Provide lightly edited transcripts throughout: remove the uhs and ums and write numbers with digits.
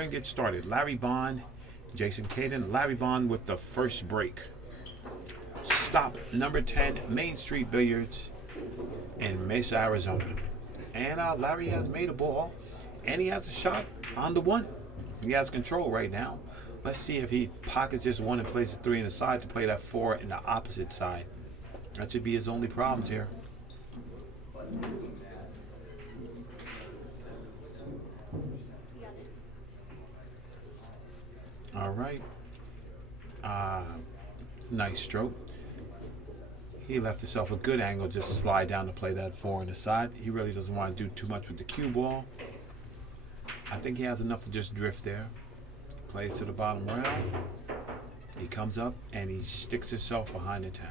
going to get started. Larry Bond, Jason Caton. Larry Bond with the first break. Stop number 10, Main Street Billiards in Mesa, Arizona. And Larry has made a ball, and he has a shot on the 1. He has control right now. Let's see if he pockets this 1 and plays the 3 in the side to play that 4 in the opposite side. That should be his only problems here. All right. Nice stroke. He left himself a good angle just to slide down to play that 4 on the side. He really doesn't want to do too much with the cue ball. I think he has enough to just drift there. He plays to the bottom rail. He comes up and he sticks himself behind the 10.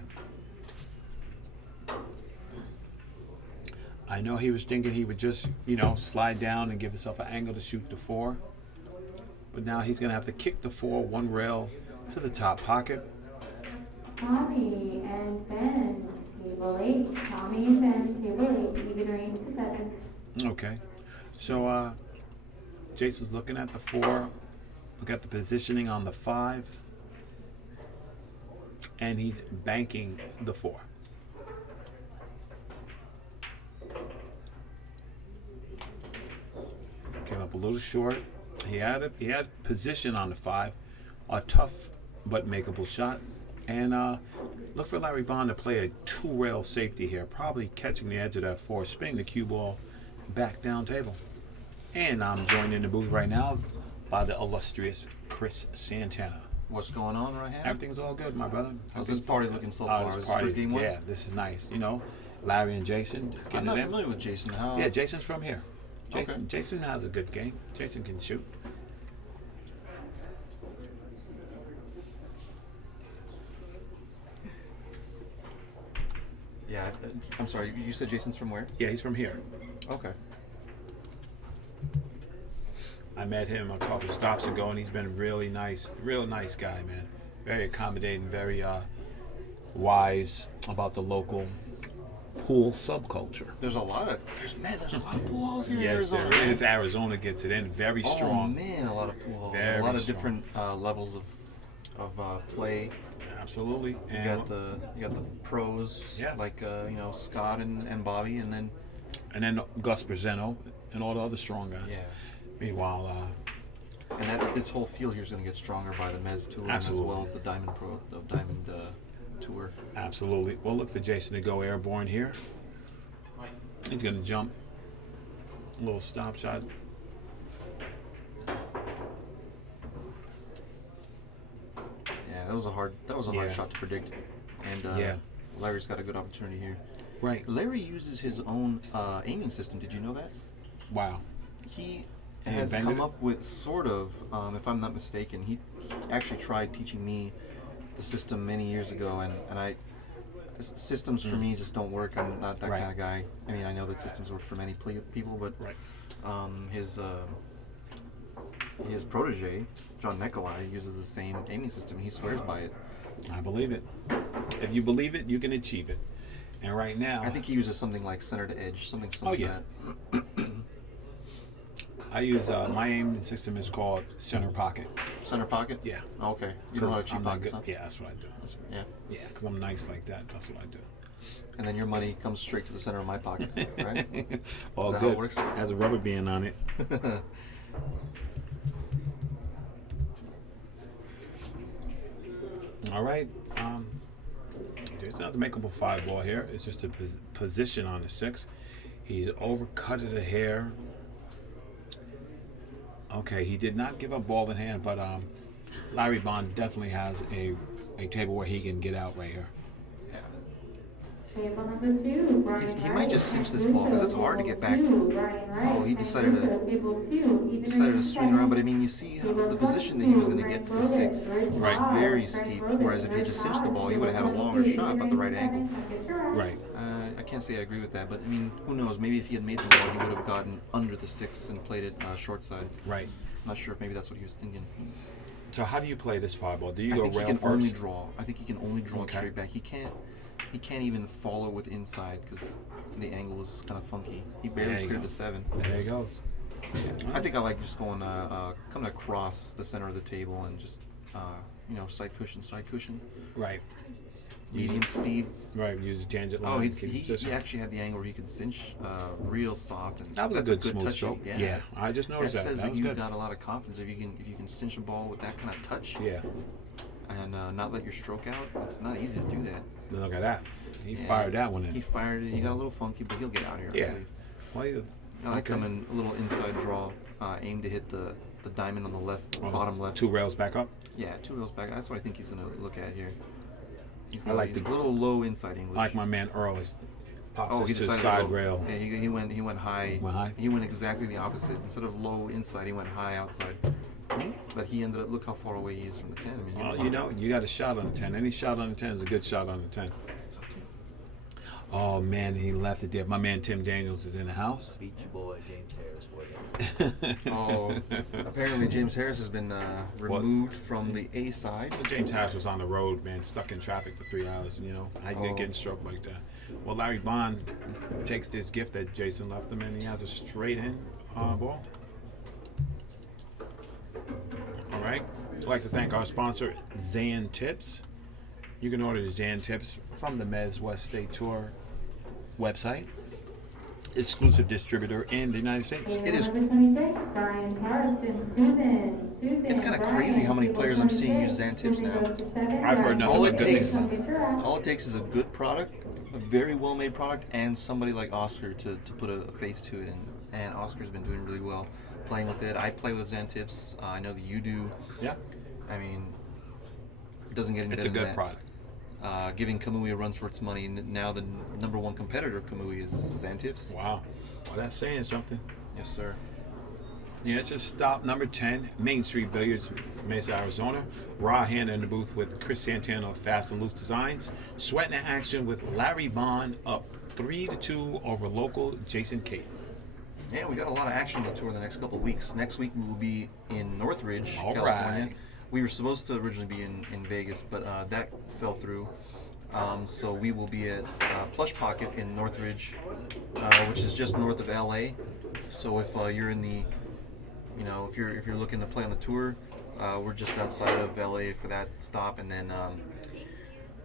I know he was thinking he would just, slide down and give himself an angle to shoot the 4. But now he's going to have to kick the 4 1 rail to the top pocket. Tommy and Ben, table 8. Tommy and Ben, table 8. Even range to 7. Okay. So Jason's looking at the 4. Look at the positioning on the 5. And he's banking the 4. Came up a little short. He had position on the 5. A tough but makeable shot. And look for Larry Bond to play a 2-rail safety here. Probably catching the edge of that 4. Spinning the cue ball back down table. And I'm joined in the booth right now by the illustrious Chris Santana. What's going on right here? Everything's all good, my brother. How's this party looking so far? This Is party, this game 1? yeah, this is nice. Larry and Jason. I'm not familiar with Jason. How? Yeah, Jason's from here. Okay. Jason has a good game. Jason can shoot. Yeah, I'm sorry. You said Jason's from where? Yeah, he's from here. Okay. I met him a couple stops ago, and he's been really nice. Real nice guy, man. Very accommodating, very wise about the local pool subculture. There's a lot of pool halls here in Yes, Arizona. there is. Arizona gets it in very strong. Oh man, a lot of pool halls. Very a lot of strong. different levels of play. Absolutely. You got the pros, Yeah. like Scott and Bobby, and then Gus Brazeno and all the other strong guys. yeah. Meanwhile, And this whole field here is going to get stronger by the Mezz Tour, and as Absolutely. well as the Diamond Tour. absolutely. We'll look for Jason to go airborne here. He's going to jump. A little stop shot. Yeah, that was a hard Yeah. shot to predict, and Yeah. Larry's got a good opportunity here. Right. Larry uses his own aiming system. Did you know that? Wow. He He has invented come it? up with sort of, if I'm not mistaken, he actually tried teaching me the system many years ago, and systems for me just don't work. I'm not that Right. kind of guy. I mean, I know that systems work for many people, but Right. his protege, John Nicolai, uses the same aiming system, and he swears by it. I believe it. If you believe it, you can achieve it. And right now, I think he uses something like center to edge, something similar Oh, yeah. to I use my aiming system is called center pocket. that. Center pocket? Yeah. Oh, okay. You know how to 'Cause cheat I'm not pockets, good. huh? Yeah, that's what I do. Yeah. Yeah, because I'm nice like that. That's what I do. And then your money comes straight to the center of my pocket, right? All Is that how good. it works? Has a rubber band on it. All right. There's not a makeable 5 ball here. It's just a position on the 6. He's overcutted a hair. Okay, he did not give up ball in hand, but Larry Bond definitely has a table where he can get out right here. Table number 2. He might just cinch this ball because it's hard to get back. Oh, he decided to swing around, but I mean, you see how the position that he was going to get to the 6 was very steep. Whereas if he just cinched the ball, he would have had a longer shot at the right angle. Right. I can't say I agree with that, but I mean, who knows? Maybe if he had made the ball, he would have gotten under the 6 and played it short side. Right. I'm not sure if maybe that's what he was thinking. So how do you play this 5 ball? Do you I go think he rail can first? only draw. I think he can only draw it Okay. straight back. He can't even follow with inside because the angle was kind of funky. He barely There you cleared go. the 7. There he goes. I think I like just going coming across the center of the table and just side cushion, Right. medium speed. Right. Use a tangent Oh, line. he actually had the angle where he could cinch real soft, and That was that's a good smooth touch. stroke. Yeah, that's- I just noticed that. says That that was you've good. got a lot of confidence if you can cinch a ball with that kind of touch. Yeah. And not let your stroke out. It's not easy to do that. Look at that. He Yeah, fired that one in. He fired it. He got a little funky, but he'll get out here. I Yeah. believe. Well, I like coming a little inside draw, aim to hit the diamond on the left, bottom left. 2 rails back up. Yeah, 2 rails back. That's what I think he's going to look at here. He's I got like a little low inside English. Like my man Earl is pops Oh, this he to the decided side to go, rail. Yeah, he went high. Went high? He went exactly the opposite. Instead of low inside, he went high outside. But he ended up. Look how far away he is from the 10. I mean, Well, you know, you got a shot on the 10. Any shot on the 10 is a good shot on the 10. Oh man, he left it there. My man Tim Daniels is in the house. Beat your boy James Harris, boy. Oh, apparently James Harris has been removed from the A side. James Harris was on the road, man, stuck in traffic for 3 hours. You know, how you getting stroked like that? Well, Larry Bond takes this gift that Jason left him, and he has a straight in ball. All right. I'd like to thank our sponsor, Zan Tips. You can order the Zan Tips from the Mezz West State Tour website. Exclusive distributor in the United States. It is. Number 26, Brian Harrison, Susan. It's kind of crazy how many players I'm seeing use Zan Tips now. I've heard nothing All but it good takes, things. all it takes is a good product, a very well-made product, and somebody like Oscar to put a face to it. And Oscar's been doing really well playing with it. I play with Zan Tips. I know that you do. Yeah, I mean, it doesn't get any it's better a than good that. product. Giving Kamui a run for its money. Now the number 1 competitor of Kamui is Zan Tips. Wow. Well, that's saying something. Yes, sir. Yeah, it's just stop number 10, Main Street Billiards, Mesa, Arizona. Raw hand in the booth with Chris Santana of Fast and Loose Designs. Sweating in action with Larry Bond up 3-2 over local Jason Caton. Yeah, we got a lot of action on the tour the next couple of weeks. Next week we will be in Northridge, All California. right. We were supposed to originally be in Vegas, but that fell through. So we will be at Plush Pocket in Northridge, which is just north of LA. So if you're in the, if you're looking to play on the tour, we're just outside of LA for that stop, and then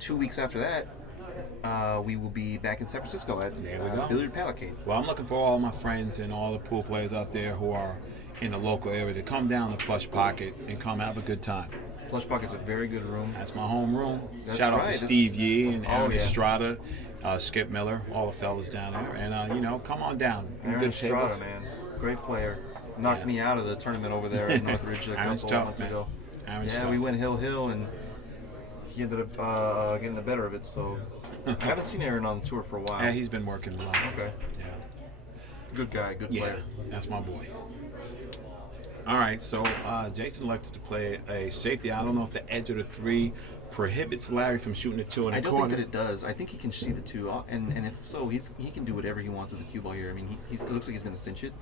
2 weeks after that, we will be back in San Francisco at There we go. Billiard Palicade. Well, I'm looking for all my friends and all the pool players out there who are in the local area to come down to Plush Pocket and come have a good time. Plush Pocket's a very good room. That's my home room. That's Shout out right. to Steve Yee and Oh, Aaron yeah. Estrada, Skip Miller, all the fellas down there. And, come on down. Aaron Good Estrada, tables. man, great player. Knocked Yeah. me out of the tournament over there in Northridge a Aaron's couple tough, months man. ago. Aaron's Yeah, tough. we went hill, and he ended up getting the better of it. So I haven't seen Aaron on the tour for a while. Yeah, he's been working a lot. Okay. Yeah. Good guy, good Yeah, player. that's my boy. All right, so Jason elected to play a safety. I don't know if the edge of the 3 prohibits Larry from shooting the 2 in the I don't corner. think that it does. I think he can see the 2, and if so, he can do whatever he wants with the cue ball here. I mean, it looks like he's going to cinch it.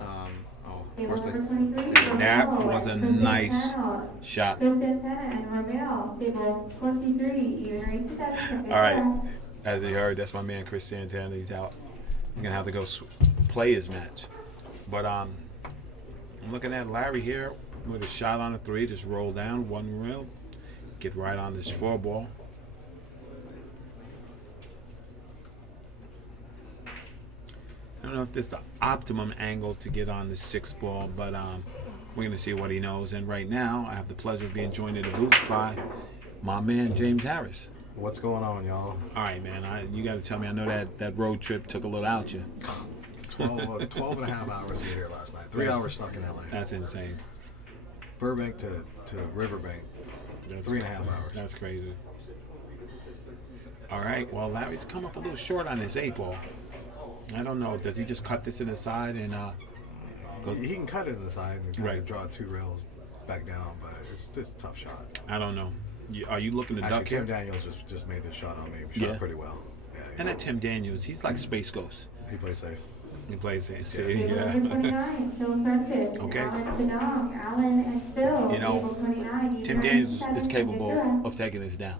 Of course, I see it. That was a nice shot. Chris Santana and Romeo, table 23, even race. All right, as you heard, that's my man Chris Santana. He's out. He's gonna have to go play his match. But I'm looking at Larry here with a shot on a 3. Just roll down 1 rail, get right on this 4 ball. I don't know if this is the optimum angle to get on the 6 ball, but we're going to see what he knows. And right now, I have the pleasure of being joined in the booth by my man, James Harris. What's going on, y'all? All right, man, you got to tell me. I know that road trip took a little out you. 12 and a half hours to get here last night. 3 hours stuck in LA. That's insane. Burbank to Riverbank, That's 3.5 hours. That's crazy. All right, well, Larry's come up a little short on this 8 ball. I don't know. Does he just cut this in the side and go? He can cut it in the side and kind Right. of draw 2 rails back down, but it's just a tough shot. I don't know. Are you looking to Actually, duck Tim here? Daniels just made this shot on me. He shot Yeah. pretty well. Yeah, And that Tim Daniels, he's like Space Ghost. he plays safe. He plays it. See, Table yeah. number 29, Phil Francis. Okay. Alan Sedong, Alan and Phil. You know, table 29, Tim even Daniels race is 7, capable Ventura. of taking this down.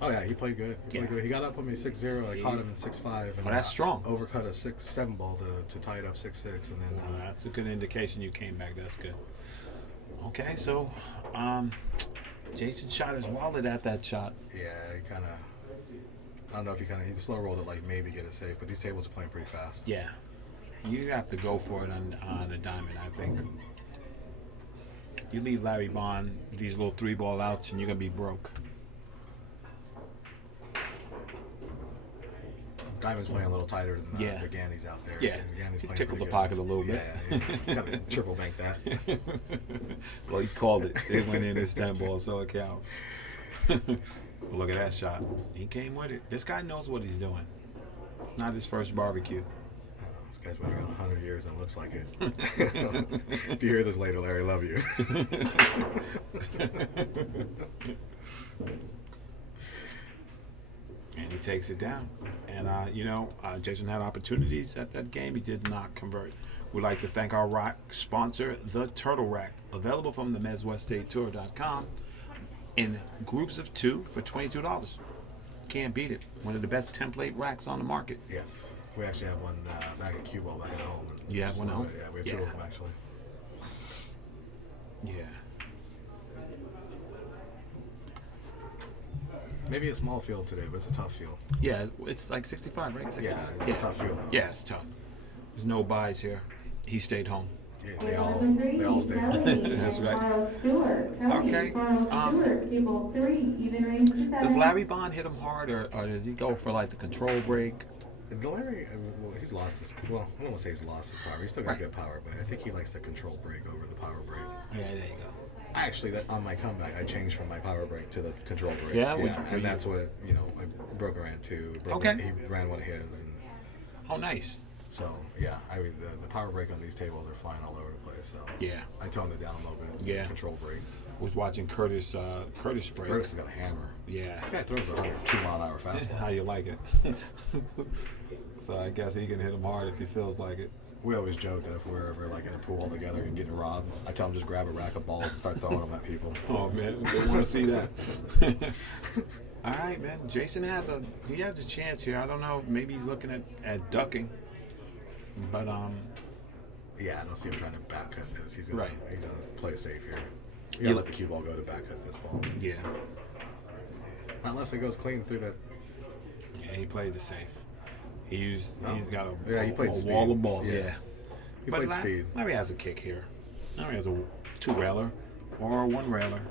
Oh yeah, he played good. He played good. He got up with me 6-0. I caught him in 6-5. And Well, that's strong. Overcut a 6-7 ball to tie it up 6-6, and then. That's a good indication you came back. That's good. Okay, so Jason shot his wallet at that shot. Yeah, he kind of. I don't know if he slow rolled it, like maybe get it safe, but these tables are playing pretty fast. Yeah, you have to go for it on the diamond. I think you leave Larry Bond these little 3-ball outs, and you're gonna be broke. Diamond's playing a little tighter than Yeah. the Gandy's out there. Yeah, Gandy's he playing tickled the pretty pocket good. a little bit. Yeah, got to triple bank that. Well, he called it. It went in his 10-ball, so it counts. Well, look at that shot. He came with it. This guy knows what he's doing. It's not his first barbecue. This guy's been around 100 years and looks like it. If you hear this later, Larry, love you. And he takes it down. And, Jason had opportunities at that game. He did not convert. We'd like to thank our rack sponsor, the Turtle Rack, available from the MWST in groups of 2 for $22. Can't beat it. One of the best template racks on the market. Yes. We actually have one back at Cue Ball back at home. And You have just one at love home? it. Yeah, we have Yeah. 2 of them actually. Yeah. Maybe a small field today, but it's a tough field. Yeah, it's like 65, right? 65. Yeah, it's a tough field, though. Yeah, it's tough. There's no buys here. He stayed home. Yeah, they all stay. That's right. Okay, Does Does Larry Bond hit him hard, or does he go for like the control break? Larry, well, he's lost his. Well, I don't want to say he's lost his power. He's still got Right. good power, but I think he likes the control break over the power break. Yeah, there you go. Actually, that on my comeback, I changed from my power break to the control break. Yeah, and that's what I broke around too. Okay. He ran one of his, and Oh, nice. so yeah, the power break on these tables are flying all over the place. So Yeah. I toned it down a little bit. Yeah. Just control break. Was watching Curtis break. Curtis has got a hammer. Yeah. That guy throws a 102-mile-an-hour fastball. How you like it? So I guess he can hit him hard if he feels like it. We always joke that if we're ever like in a pool all together and getting robbed, I tell him just grab a rack of balls and start throwing them at people. Oh man, they want to see that. All right, man. Jason has a chance here. I don't know. Maybe he's looking at ducking, but Yeah, I don't see him trying to back cut this. He's gonna play it safe here. You gotta let the cue ball go to back cut this ball. yeah. Unless it goes clean through that. Yeah, he played the safe. He's got He played a speed. wall of balls. Yeah. Yeah. He But played speed. Larry has a kick here. Larry has a 2-railer or a 1-railer.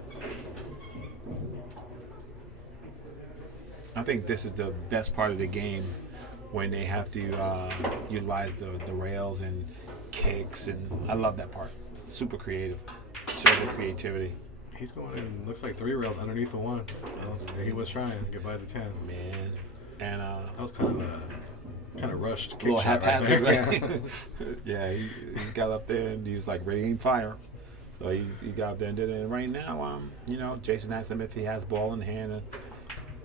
I think this is the best part of the game when they have to utilize the rails and kicks, and I love that part. Super creative. Shows the creativity. He's going in. Looks like 3 rails underneath the 1. He was trying to get by the 10. Man. And That was kind of rushed. a Kick little shot right haphazard, there. right? Yeah, he got up there and he was like ready to aim fire. So he got up there and did it. And right now, Jason asked him if he has ball in hand. And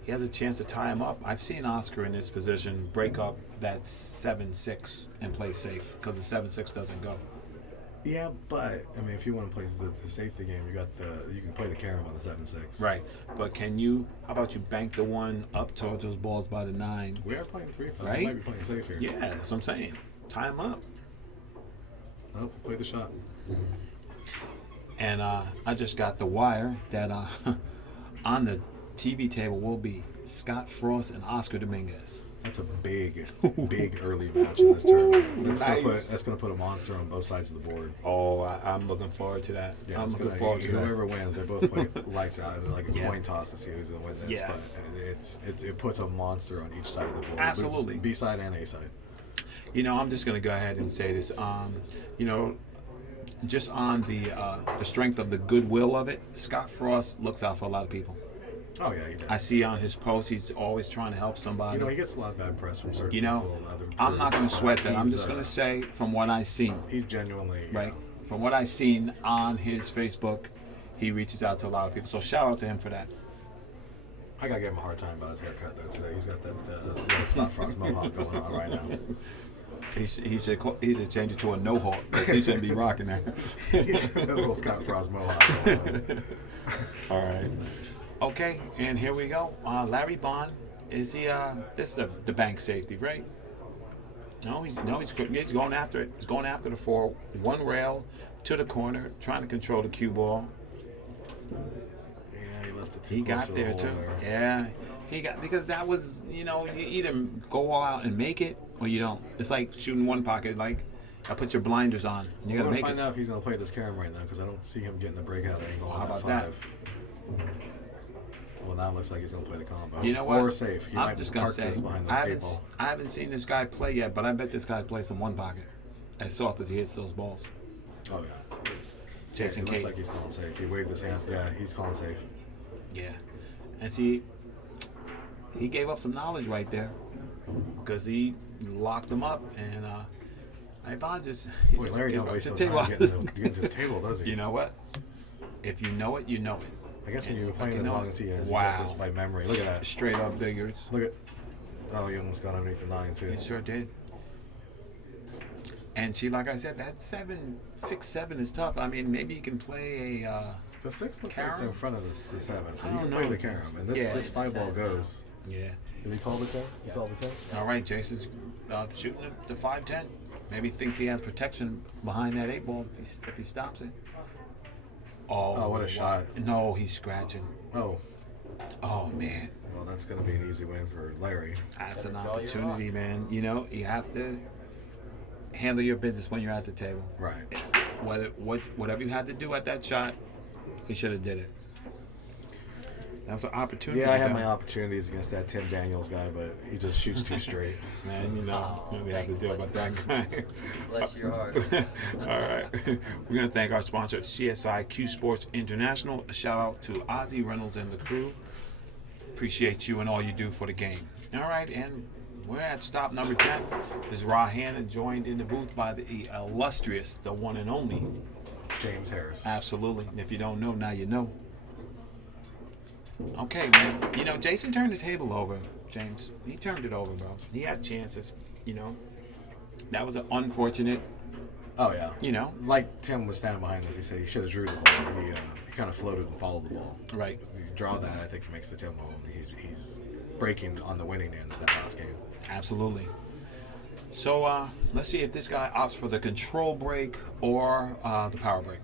he has a chance to tie him up. I've seen Oscar in this position break up that 7-6 and play safe because the 7-6 doesn't go. Yeah, but I mean, if you want to play the safety game, you can play the carom on the 7-6. Right. But how about you bank the 1 up towards those balls by the 9? We are playing 3-5. Right? We might be playing safe here. Yeah, that's what I'm saying. Tie him up. Oh, play the shot. And I just got the wire that on the TV table will be Scott Frost and Oscar Dominguez. That's a big early match in this tournament. Nice. That's going to put a monster on both sides of the board. Oh, I'm looking forward to that. Yeah, I'm looking forward to that. whoever wins, they both play lights out, like a coin toss to see who's going to win this. Yeah. But it puts a monster on each side of the board. Absolutely. B side and A side. I'm just going to go ahead and say this. Just on the strength of the goodwill of it, Scott Frost looks out for a lot of people. Oh yeah, he does. I see on his posts he's always trying to help somebody. He gets a lot of bad press from certain people and other I'm not going to groups, sweat but that. I'm just going to say from what I've seen. he's genuinely Right. From what I've seen on his Facebook, he reaches out to a lot of people. So shout out to him for that. I gotta give him a hard time about his haircut though today. He's got that little Scott Frost mohawk going on right now. He should change it to a no hawk because he shouldn't be rocking that. He's got a little Scott Frost mohawk going on. All right. Okay, and here we go. Larry Bond, is he? This is the bank safety, right? No, he's going after it. He's going after the 4, 1 rail to the corner, trying to control the cue ball. Yeah, he left it too He close got to the there hole too. there. Yeah, he got, because that was, you either go all out and make it or you don't. It's like shooting one pocket. Like, I put your blinders on. And you We're gotta gonna make find it. out if he's gonna play this carom right now because I don't see him getting the breakout angle How on that about that? 5. Well, now it looks like he's gonna play the combo. You know what? Or safe. He I'm might just gonna park say, this behind the I 8 ball. haven't seen this guy play yet, but I bet this guy plays some one pocket. As soft as he hits those balls. Oh yeah. Jason It looks Kate. like he's calling safe. He waved his hand. Yeah, he's calling safe. Yeah. And see, he gave up some knowledge right there because he locked them up, and Bond just. he Boy, just Larry gave don't up waste to no time table. getting to the table, does he? You know what? If you know it, you know it. I guess when And you're playing you as know long it. as he is, you Wow. get this by memory. Look at that. Straight up billiards. Look at. Oh, he almost got underneath the 9 too. He sure did. And see, like I said, that 6, 7 is tough. I mean, maybe you can play a. The 6 looks like it's Carom? in front of the 7, so I you don't can play know. the carom. And this Yeah. this 5 ball goes. Yeah. Did he call the 10? He called the 10? All right, Jason's shooting the 5-10. Maybe he thinks he has protection behind that 8 ball if he stops it. Oh, what a shot. No, he's scratching. Oh, Oh, man. well, that's going to be an easy win for Larry. That's an opportunity, man. You have to handle your business when you're at the table. Right. Whatever you had to do at that shot, he should have did it. That was an opportunity. Yeah, I had man. my opportunities against that Tim Daniels guy, but he just shoots too straight. Man, what we have to do about that guy. Bless your heart. All right. We're going to thank our sponsor, CSI Q Sports International. A shout out to Ozzy Reynolds and the crew. Appreciate you and all you do for the game. All right, and we're at stop number 10. This is Ra Hanna, joined in the booth by the illustrious, the one and only James Harris. Absolutely. And if you don't know, now you know. Okay, man. Jason turned the table over, James. He turned it over, bro. He had chances, That was an unfortunate, Oh, yeah. Like Tim was standing behind us, he said he should have drew the ball. He kind of floated and followed the ball. right. If you draw that, I think it makes the tempo. He's breaking on the winning end of that last game. Absolutely. So let's see if this guy opts for the control break or the power break.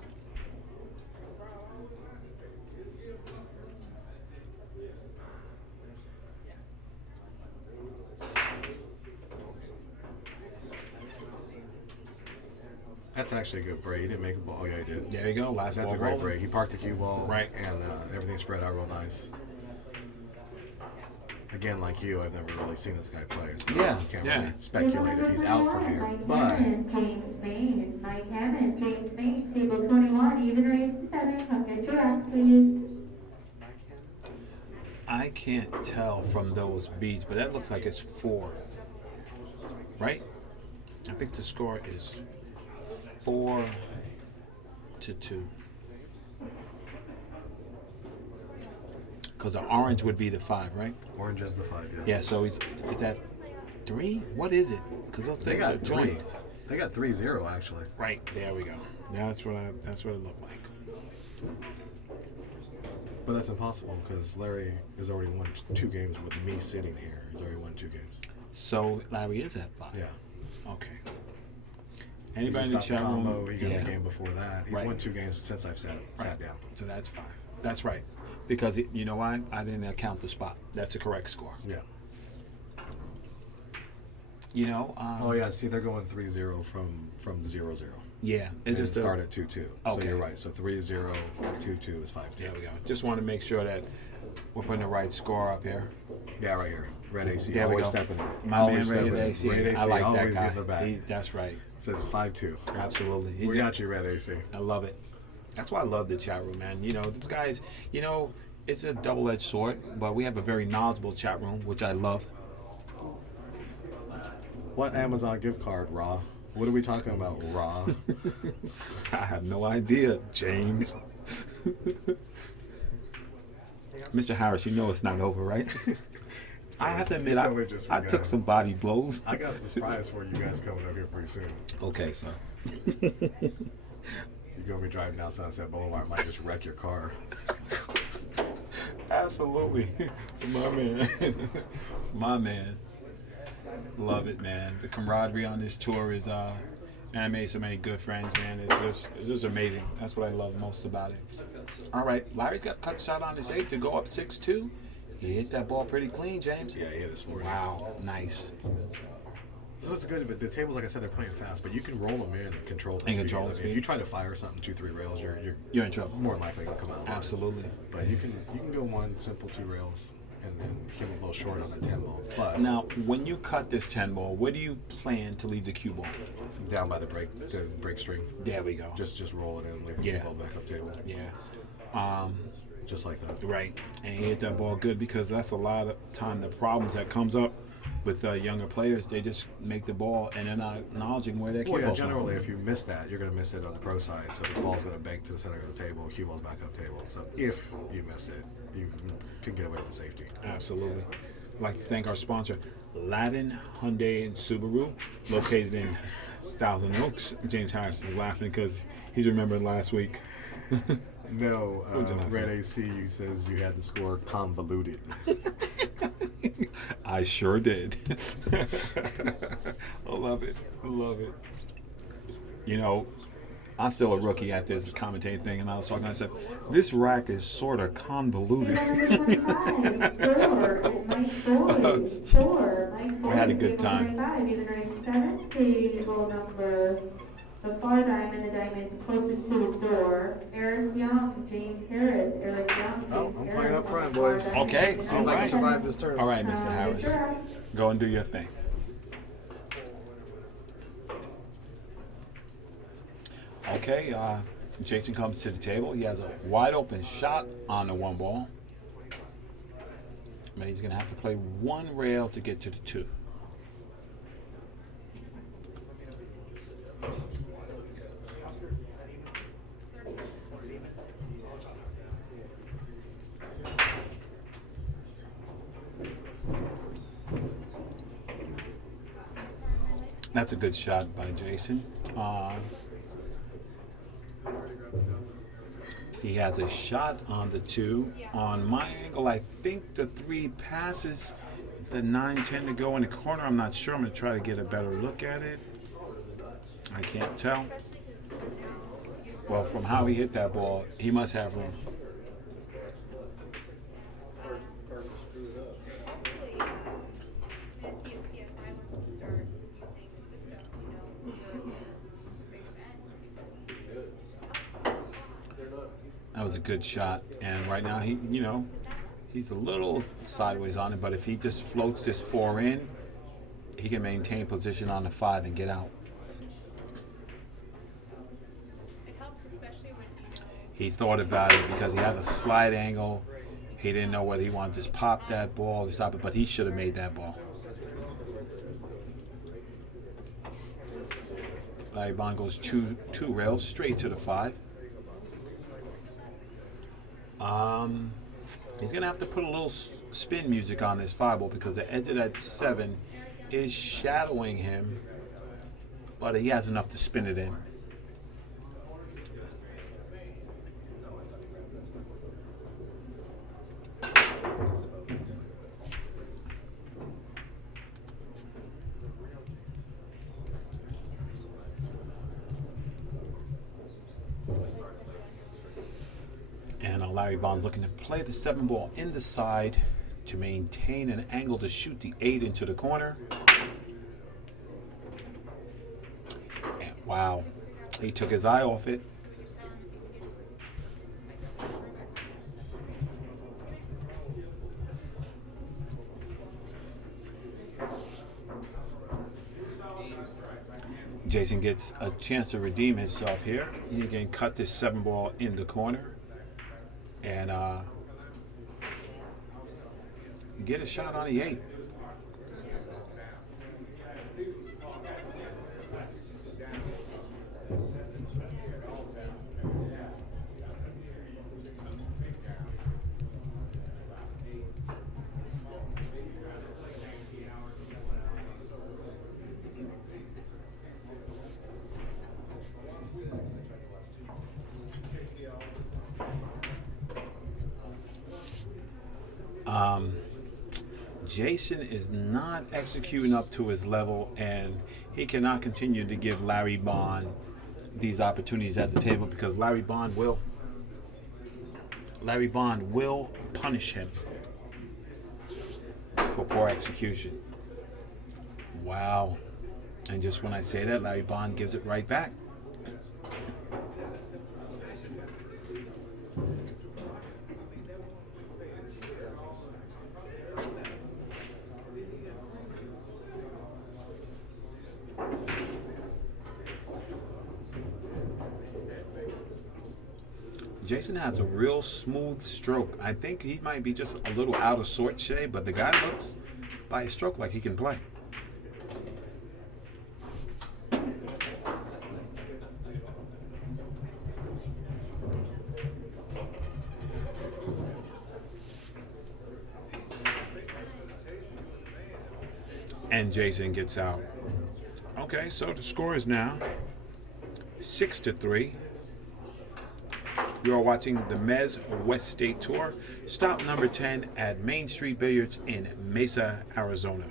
That's actually a good break. He didn't make a ball. Oh, yeah, he did. There you go. Last That's ball a great rolling. break. He parked the cue ball. Right. And everything spread out real nice. Again, like you, I've never really seen this guy play. So Yeah, you can't yeah. really speculate if he's out from here. But James Maine, Mike Hammond, James Maine, table 21, even raised to 7. Come get your act, please. I can't tell from those beats, but that looks like it's 4. Right? I think the score is 4-2. Because the orange would be the 5, right? orange is the 5, yes. Yeah, so is that 3? What is it? Because those They things are got 3. joined. They got 3-0, actually. Right, there we go. That's what it looked like. But that's impossible because Larry has already won 2 games with me sitting here. He's already won 2 games. So Larry is at 5. Yeah. Okay. He Anybody just in the stopped the chat combo. room? He got the game before that. He's Right. won 2 games since I've sat down. So that's 5. That's right. Because you know why? I didn't count the spot. That's the correct score. Yeah. Oh yeah. See, they're going 3-0 from 0-0. Yeah. It's It's just just start at 2-2. So Okay. you're right. So 3-0 at 2-2 is 5-2. There we go. Just want to make sure that we're putting the right score up here. Yeah, right here. Red AC. There we always go. stepping in. My always man, stepping Red in. AC. Red AC. I like that always guy. getting the back. That's right. It says 5-2. Absolutely. We got you, Red AC. I love it. That's why I love the chat room, man. These guys, it's a double-edged sword, but we have a very knowledgeable chat room, which I love. What Amazon gift card, Raw? What are we talking about, Raw? I have no idea, James. Mr. Harris, it's not over, right? I have to admit, it's only just I begun. took some body blows. I got some surprise for you guys coming up here pretty soon. Okay, sir. You're going to be driving down Sunset Boulevard, might just wreck your car. I Absolutely. My man. My man. Love it, man. The camaraderie on this tour is and I made so many good friends, man. It's just amazing. That's what I love most about it. All right, Larry's got a cut shot on his 8 to go up 6-2. He hit that ball pretty clean, James. Yeah, he hit this morning. Wow, nice. So it's good, but the tables, like I said, they're playing fast, but you can roll them in and control the speed. Control the I mean, speed. if you try to fire something 2-3 rails, You're in trouble. more likely to come out. Absolutely. But you can go one simple 2 rails and hit a little short on that 10 ball. But Now, when you cut this 10 ball, where do you plan to leave the cue ball? down by the break string, There we go. just roll it in, leave the Yeah. cue ball back up table, Yeah. just like that. Right. And he hit that ball good because that's a lot of time the problems that comes up with younger players. They just make the ball and they're not acknowledging where their cue Well, yeah, ball's generally, if you miss that, you're going to miss it on the pro side. So the ball's going to bank to the center of the table, cue ball's back up table. So if you miss it, you can get away with the safety. Absolutely. I'd like to thank our sponsor, Ladin Hyundai and Subaru, located in Thousand Oaks. James Harris is laughing because he's remembering last week. No, What'd you laugh Red at? AC says you had the score convoluted. I sure did. I love it. I love it. You know, I'm still a rookie at this commentating thing, and I was talking, I said, this rack is sort of convoluted. We had a good time. The far diamond, the diamond closest to the door. Eric Young, James Harris, Eric Young, James Oh, I'm Harris. playing up front, boys. Okay, See all if I can right. survive this turn. All right, Mr. Harris. Go and do your thing. Okay, Jason comes to the table. He has a wide open shot on the 1 ball. But he's going to have to play 1 rail to get to the 2. That's a good shot by Jason. He has a shot on the 2. On my angle, I think the 3 passes the 9-10 to go in the corner. I'm not sure. I'm going to try to get a better look at it. I can't tell. Well, from how he hit that ball, he must have room. That was a good shot, and right now he's a little sideways on it, but if he just floats this 4 in, he can maintain position on the 5 and get out. He thought about it because he has a slide angle. He didn't know whether he wanted to just pop that ball or stop it, but he should have made that ball. Larry Bond goes two rails straight to the 5. He's going to have to put a little spin music on this 5 ball because the edge of that 7 is shadowing him, but he has enough to spin it in. And Larry Bond looking to play the 7 ball in the side to maintain an angle to shoot the 8 into the corner. And wow, he took his eye off it. Jason gets a chance to redeem himself here. He can cut this 7 ball in the corner and get a shot on the 8. Jason is not executing up to his level, and he cannot continue to give Larry Bond these opportunities at the table because Larry Bond will punish him for poor execution. Wow. And just when I say that, Larry Bond gives it right back. Jason has a real smooth stroke. I think he might be just a little out of sorts today, but the guy looks by his stroke like he can play. And Jason gets out. Okay, so the score is now 6-3. You are watching the Mezz West State Tour, stop number 10 at Main Street Billiards in Mesa, Arizona.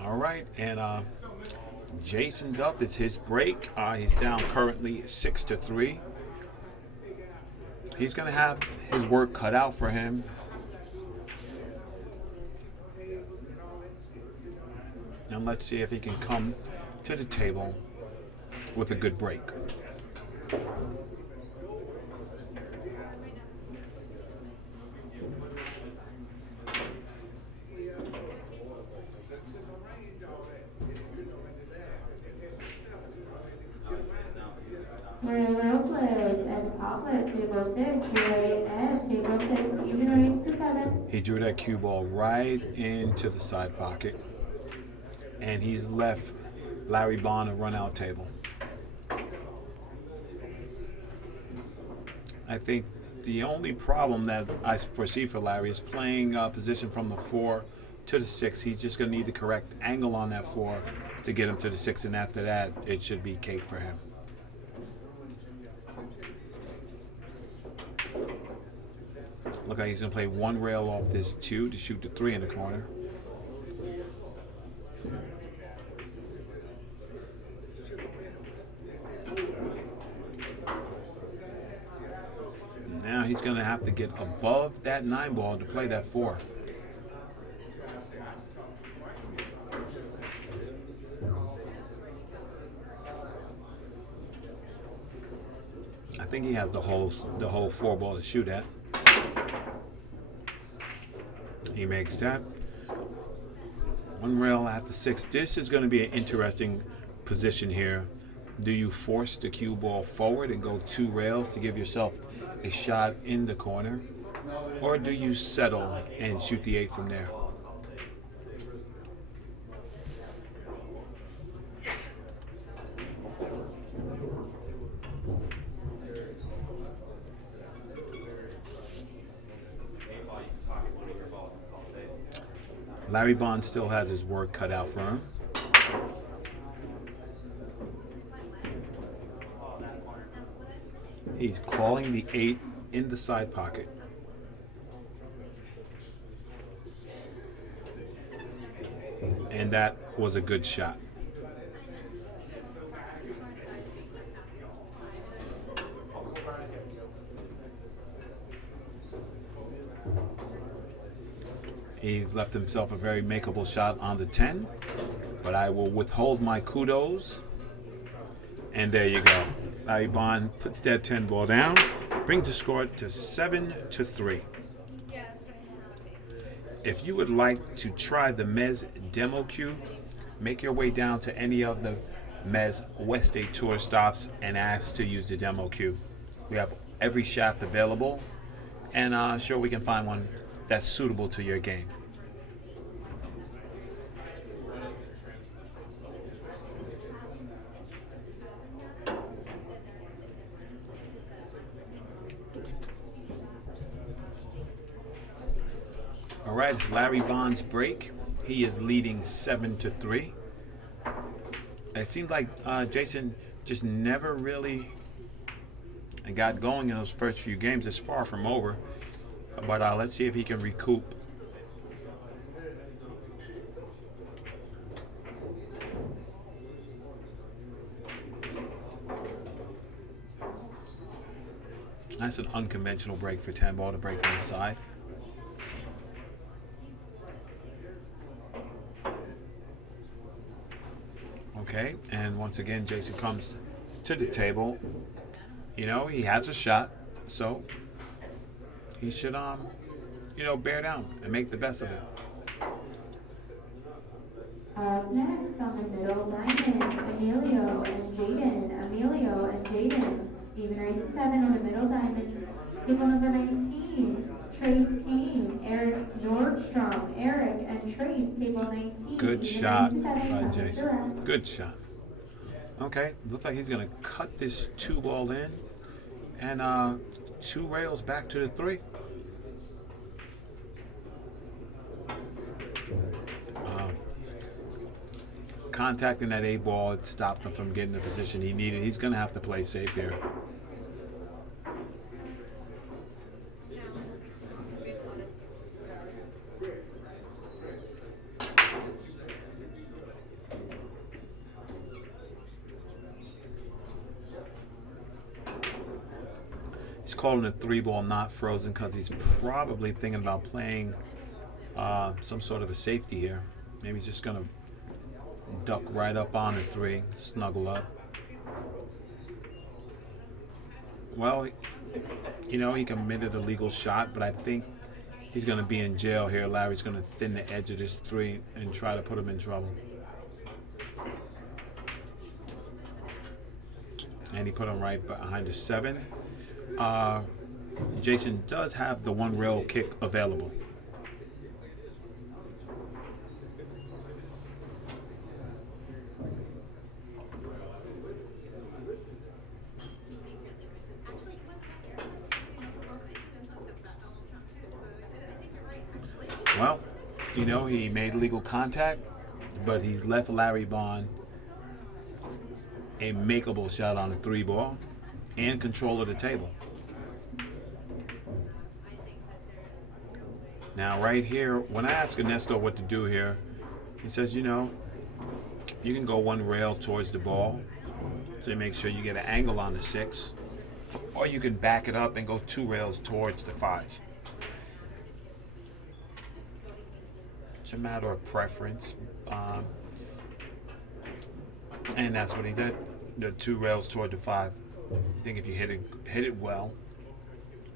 All right, and Jason's up. It's his break. He's down currently 6-3. He's going to have his work cut out for him. And let's see if he can come to the table with a good break. Well played at top at table 6, Ray at table 6, even raised to 7. He drew that cue ball right into the side pocket, and he's left Larry Bond a run-out table. I think the only problem that I foresee for Larry is playing position from the 4 to the 6. He's just going to need the correct angle on that 4 to get him to the 6, and after that, it should be cake for him. Look like he's going to play one rail off this 2 to shoot the 3 in the corner. Now he's going to have to get above that 9 ball to play that 4. I think he has the whole 4 ball to shoot at. He makes that. One rail at the 6. This is going to be an interesting position here. Do you force the cue ball forward and go 2 rails to give yourself a shot in the corner? Or do you settle and shoot the 8 from there? Larry Bond still has his work cut out for him. He's calling the 8 in the side pocket. And that was a good shot. He's left himself a very makeable shot on the 10, but I will withhold my kudos. And there you go. Larry Bond puts that 10 ball down, brings the score to 7-3. If you would like to try the Mezz demo cue, make your way down to any of the Mezz West State Tour stops and ask to use the demo cue. We have every shaft available, and sure we can find one that's suitable to your game. All right, it's Larry Bond's break. He is leading 7-3. It seems like Jason just never really got going in those first few games. It's far from over, but let's see if he can recoup. That's an unconventional break for 10 ball to break from the side. Okay, and once again, Jason comes to the table. You know, he has a shot, so he should, bear down and make the best of it. Next on the middle diamond, Emilio and Jaden. Even race to 7 on the middle diamond. Table number 19, Trace Kane, Eric Nordstrom, Eric and Trace, table 19. Good shot by Jason. Good shot. Okay, looks like he's going to cut this 2 ball in and 2 rails back to the 3. Contacting that 8 ball, it stopped him from getting the position he needed. He's going to have to play safe here. He's calling a 3 ball not frozen because he's probably thinking about playing some sort of a safety here. Maybe he's just going to duck right up on the 3, snuggle up. Well, you know, he committed a legal shot, but I think he's going to be in jail here. Larry's going to thin the edge of this 3 and try to put him in trouble. And he put him right behind the 7. Jason does have the 1 rail kick available. Well, you know, he made legal contact, but he's left Larry Bond a makeable shot on a 3 ball and control of the table. Now, right here, when I ask Ernesto what to do here, he says, you know, you can go 1 rail towards the ball, so you make sure you get an angle on the 6, or you can back it up and go 2 rails towards the 5. It's a matter of preference, and that's what he did. The 2 rails toward the 5. I think if you hit it well,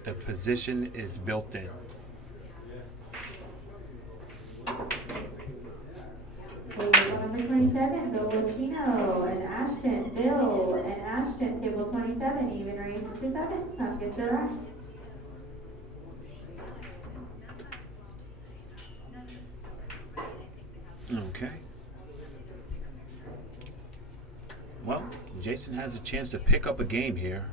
the position is built in. Number 27, Bill and Ashton. Bill and Ashton, table 27, even race to 7. Come get your right. Okay. Well, Jason has a chance to pick up a game here.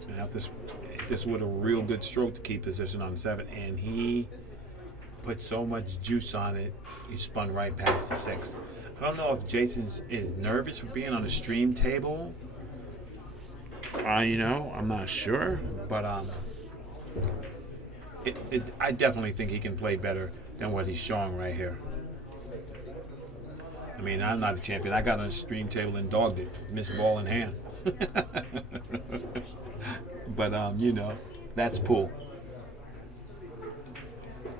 So now this with a real good stroke to keep position on the 7, and he put so much juice on it, he spun right past the 6. I don't know if Jason is nervous for being on the stream table. You know, I'm not sure, but I definitely think he can play better than what he's showing right here. I mean, I'm not a champion. I got on a stream table and dogged it, missed ball in hand. But you know, that's pool.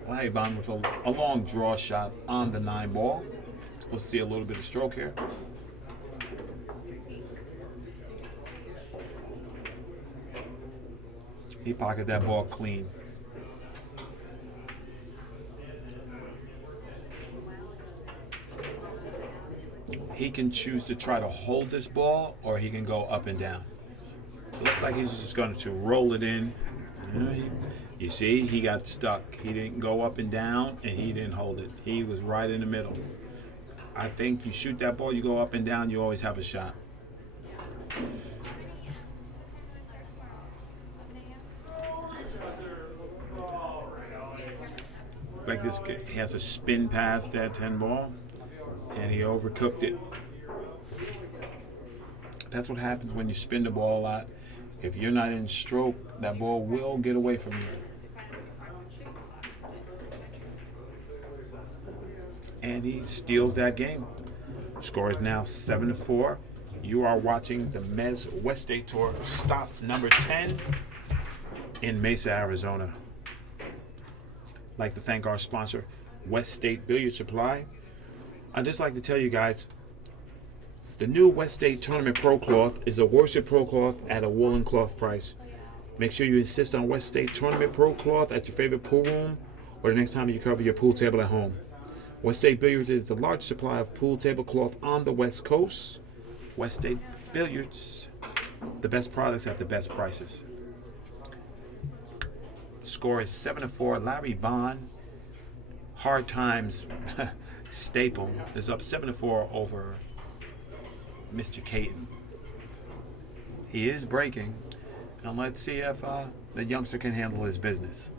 Larry Bond with a long draw shot on the 9 ball. We'll see a little bit of stroke here. He pocketed that ball clean. He can choose to try to hold this ball, or he can go up and down. It looks like he's just going to roll it in. You see, he got stuck. He didn't go up and down, and he didn't hold it. He was right in the middle. I think you shoot that ball, you go up and down, you always have a shot. Like this, he has a spin pass that 10 ball, and he overcooked it. That's what happens when you spin the ball a lot. If you're not in stroke, that ball will get away from you. And he steals that game. Score is now 7-4. You are watching the Mezz West State Tour, stop number 10 in Mesa, Arizona. I'd like to thank our sponsor, West State Billiard Supply. I'd just like to tell you guys, the new West State Tournament Pro Cloth is a worsted pro cloth at a woolen cloth price. Make sure you insist on West State Tournament Pro Cloth at your favorite pool room or the next time you cover your pool table at home. West State Billiards is the largest supply of pool tablecloth on the West Coast. West State Billiards, the best products at the best prices. Score is 7-4. Larry BOHN, hard times staple, is up 7-4 over Mr. CATON. He is breaking, and let's see if the youngster can handle his business.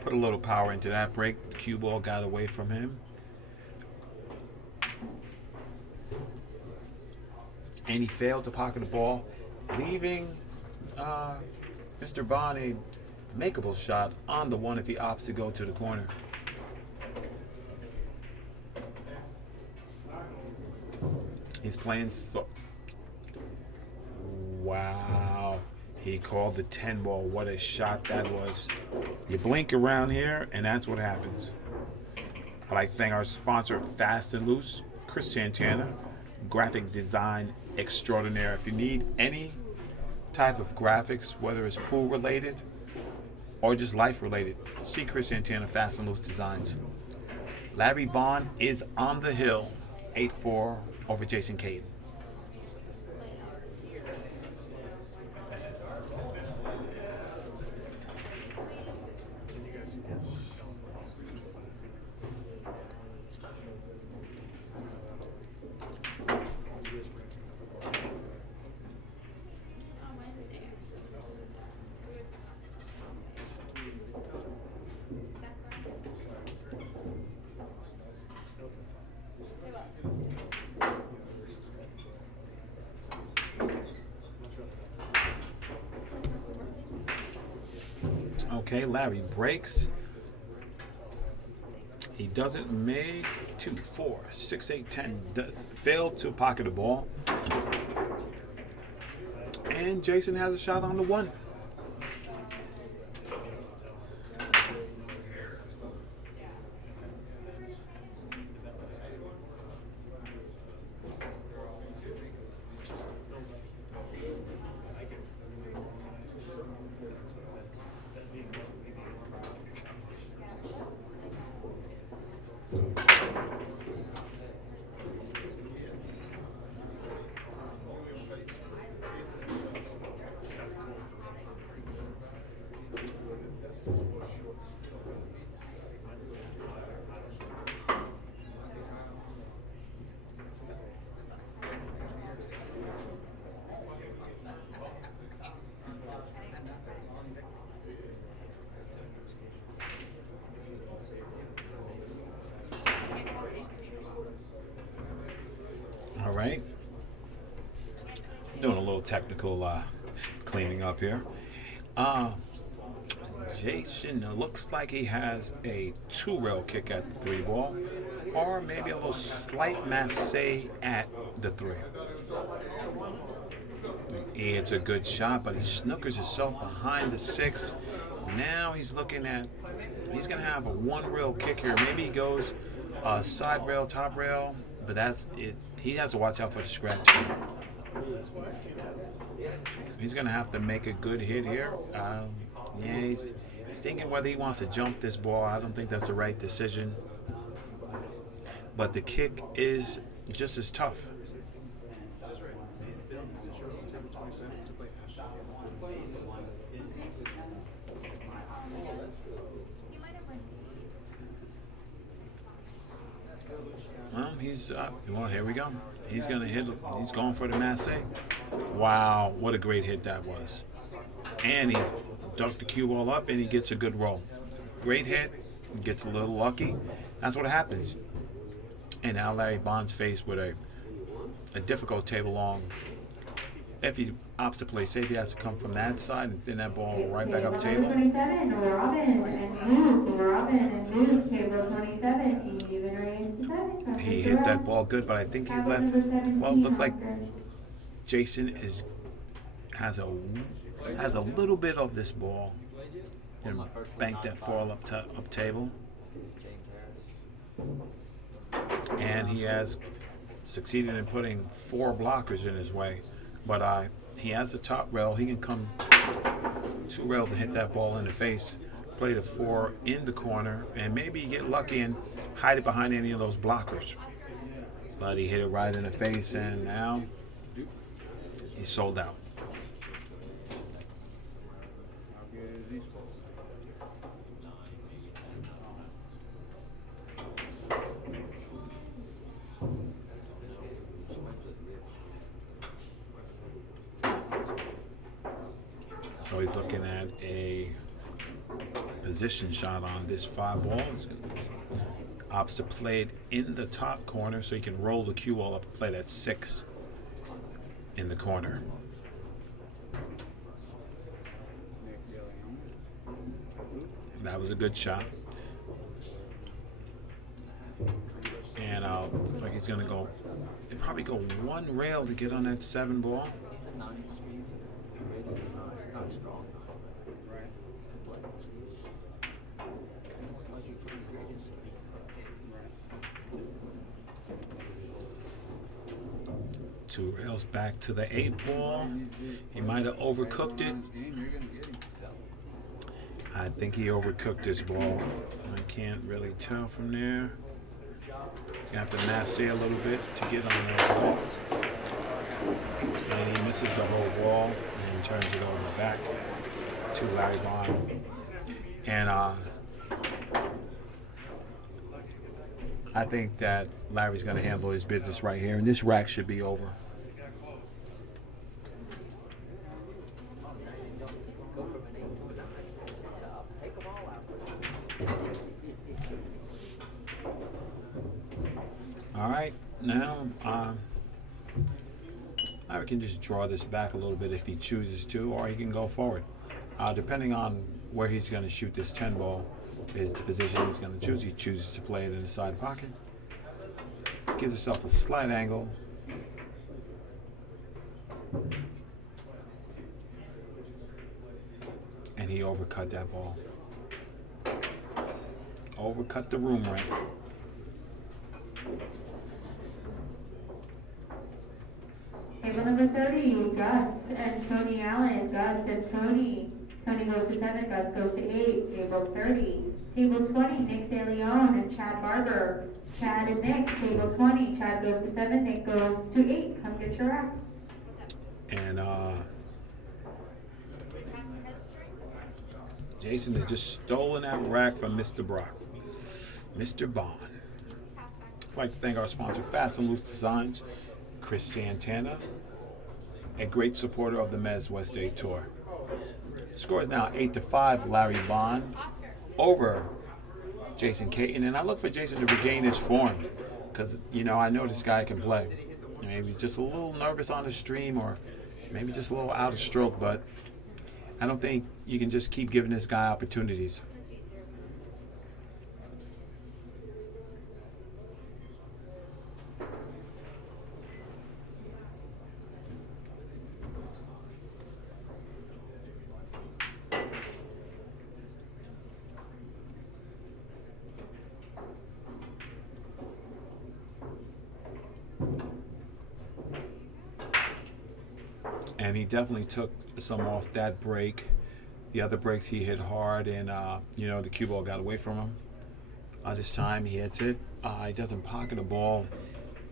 Put a little power into that break. The cue ball got away from him. And he failed to pocket the ball, leaving Mr. BOHN a makeable shot on the one if he opts to go to the corner. He's playing so. Wow. He called the 10 ball. What a shot that was. You blink around here, and that's what happens. I'd like to thank our sponsor, Fast and Loose, Chris Santana, graphic design extraordinaire. If you need any type of graphics, whether it's pool related or just life related, see Chris Santana, Fast and Loose Designs. Larry BOHN is on the hill, 8-4 over Jason CATON. Okay, Larry breaks. He doesn't make 2, 4, 6, 8, 10. Does fail to pocket the ball. And Jason has a shot on the 1. All right. Doing a little technical cleaning up here. Jason looks like he has a 2-rail kick at the 3 ball, or maybe a little slight masse at the 3. It's a good shot, but he snookers himself behind the 6. Now he's looking at, he's going to have a 1-rail kick here. Maybe he goes side rail, top rail, but that's it. He has to watch out for the scratch. He's going to have to make a good hit here. Yeah, he's thinking whether he wants to jump this ball. I don't think that's the right decision. But the kick is just as tough. he's well, here we go. He's gonna hit. He's going for the Mezz. Wow, what a great hit that was. And he ducked the cue ball up, and he gets a good roll. Great hit. Gets a little lucky. That's what happens. And now Larry Bond's faced with a difficult table long. If he opts to play safe, he has to come from that side and thin that ball right back up table. 27, Robin and move, table 27, even raised to 7. He hit that ball good, but I think he left. Well, it looks like Jason has a little bit of this ball. And bank that fall up table. And he has succeeded in putting 4 blockers in his way. But he has the top rail. He can come 2 rails and hit that ball in the face. Play the 4 in the corner, and maybe get lucky and hide it behind any of those blockers. But he hit it right in the face, and now he's sold out. So he's looking at a position shot on this 5 ball. He's opts to play it in the top corner so he can roll the cue ball up and play that 6 in the corner. That was a good shot. And looks like he's going to go, he'll probably go 1 rail to get on that 7 ball. He's a 9-speed. Rated not strong. Right. 2 rails back to the 8 ball. He might have overcooked it. I think he overcooked his ball. I can't really tell from there. He's going to have to mass a little bit to get on that ball. And he misses the whole ball and turns it over back to Larry Bond. And I think that Larry's going to handle his business right here, and this rack should be over. All right, now Larry can just draw this back a little bit if he chooses to, or he can go forward. Depending on where he's going to shoot this 10 ball is the position he's going to choose. He chooses to play it in the side pocket. Gives himself a slight angle. And he overcut that ball. Overcut the room rent. Table number 30, Gus and Tony Allen. Gus and Tony. Tony goes to 7, Gus goes to 8. Table 30. Table 20, Nick De Leon and Chad Barber. Chad and Nick. Table 20, Chad goes to 7, Nick goes to 8. Come get your rack. And Jason has just stolen that rack from Mr. Brock. Mr. Bond. I'd like to thank our sponsor, Fast and Loose Designs, Chris Santana, a great supporter of the MWST Tour. The score is now 8-5, Larry Bond over Jason Caton. And I look for Jason to regain his form because, you know, I know this guy can play. Maybe he's just a little nervous on the stream or maybe just a little out of stroke, but I don't think you can just keep giving this guy opportunities. And he definitely took some off that break. The other breaks he hit hard, and you know, the cue ball got away from him. This time he hits it. He doesn't pocket the ball,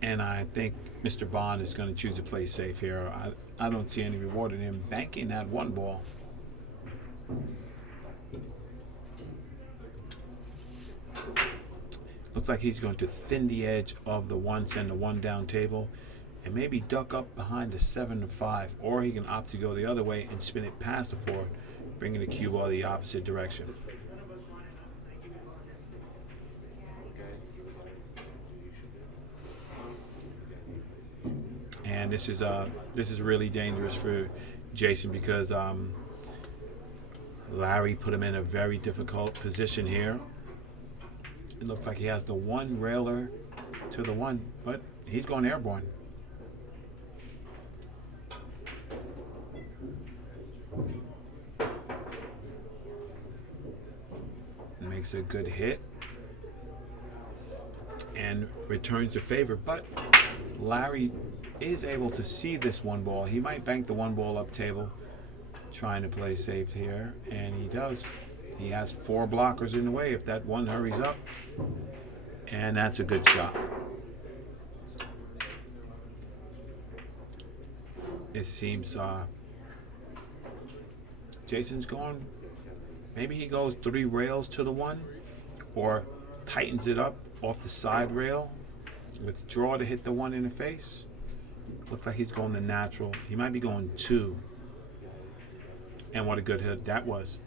and I think Mr. Bond is going to choose to play safe here. I don't see any reward in him banking that 1 ball. Looks like he's going to thin the edge of the 1, send the 1 down table, and maybe duck up behind the 7 and 5, or he can opt to go the other way and spin it past the 4, bringing the cue ball the opposite direction. And this is really dangerous for Jason because Larry put him in a very difficult position here. It looks like he has the 1 railer to the 1, but he's going airborne. Makes a good hit and returns the favor, but Larry is able to see this 1 ball. He might bank the 1 ball up table, trying to play safe here, and he does. He has 4 blockers in the way if that 1 hurries up, and that's a good shot. It seems Jason's going, maybe he goes 3 rails to the 1, or tightens it up off the side rail with draw to hit the 1 in the face. Looks like he's going the natural. He might be going 2. And what a good hit that was.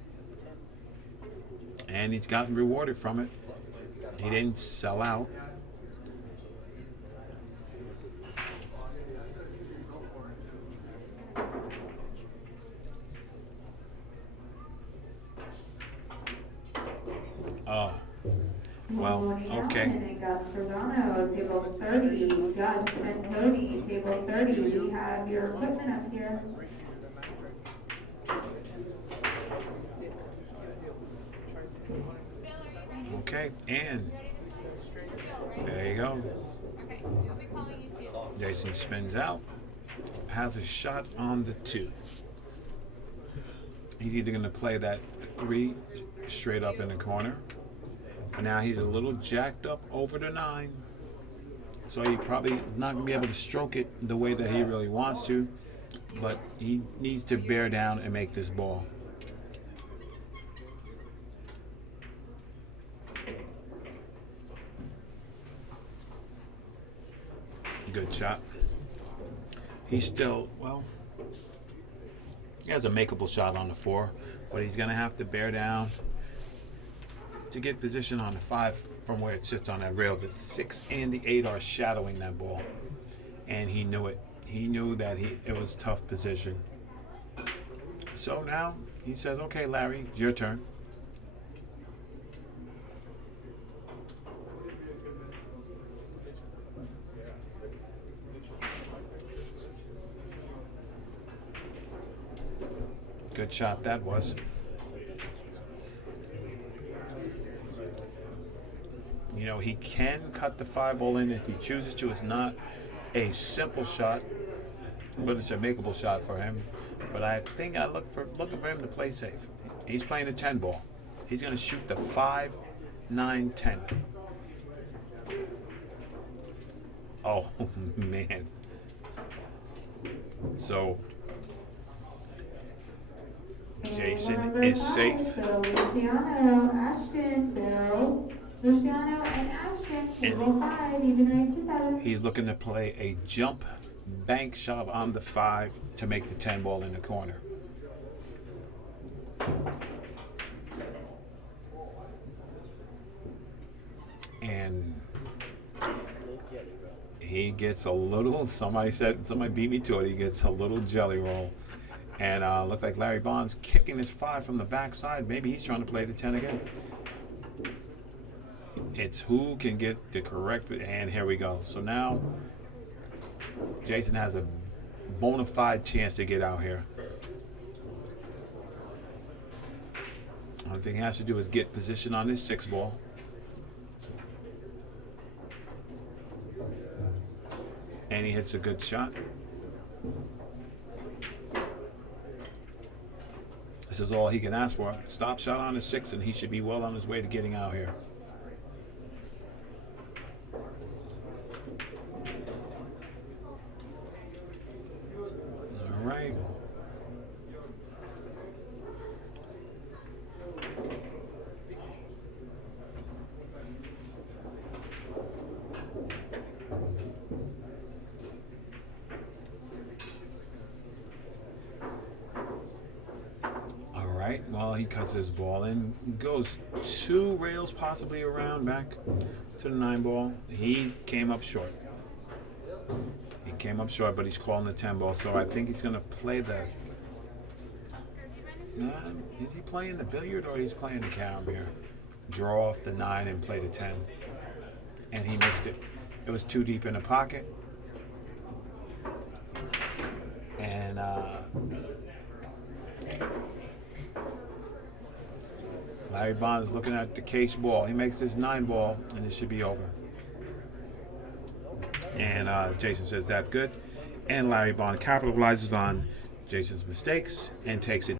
And he's gotten rewarded from it. He didn't sell out. Oh. Well, okay. Table 30, Gus and Cody, table 30. We have your equipment up here. Okay, and there you go. Jason spins out, has a shot on the 2. He's either going to play that 3 straight up in the corner, but now he's a little jacked up over the 9, so he probably is not going to be able to stroke it the way that he really wants to, but he needs to bear down and make this ball. Good shot. He's still, well, he has a makeable shot on the 4, but he's going to have to bear down to get position on the 5 from where it sits on that rail. The 6 and the 8 are shadowing that ball, and he knew it. He knew that it was a tough position. So now he says, okay, Larry, it's your turn. Good shot that was. You know, he can cut the 5 ball in if he chooses to. It's not a simple shot, but it's a makeable shot for him. But I think I looking for him to play safe. He's playing a 10 ball. He's going to shoot the 5, 9, 10. Oh, man. So Jason is safe. Luciano, Ashton, Bill, Luciano, and Ashton, table 5, even raised to 7. He's looking to play a jump bank shove on the 5 to make the 10 ball in the corner. And he gets a little, somebody beat me to it, he gets a little jelly roll. And looks like Larry Bond's kicking his 5 from the backside. Maybe he's trying to play the 10 again. It's who can get the correct, and here we go. So now Jason has a bona fide chance to get out here. Only thing he has to do is get position on this 6 ball. And he hits a good shot. This is all he can ask for. Stop shot on the 6, and he should be well on his way to getting out here. All right. he cuts his ball and goes 2 rails possibly around back to the 9 ball. He came up short. He came up short, but he's calling the 10 ball. So I think he's going to play the. Is he playing the billiard or he's playing the carom here? Draw off the 9 and play the 10. And he missed it. It was too deep in the pocket. And Larry Bond is looking at the case ball. He makes his 9 ball, and it should be over. And Jason says that's good. And Larry Bond capitalizes on Jason's mistakes and takes it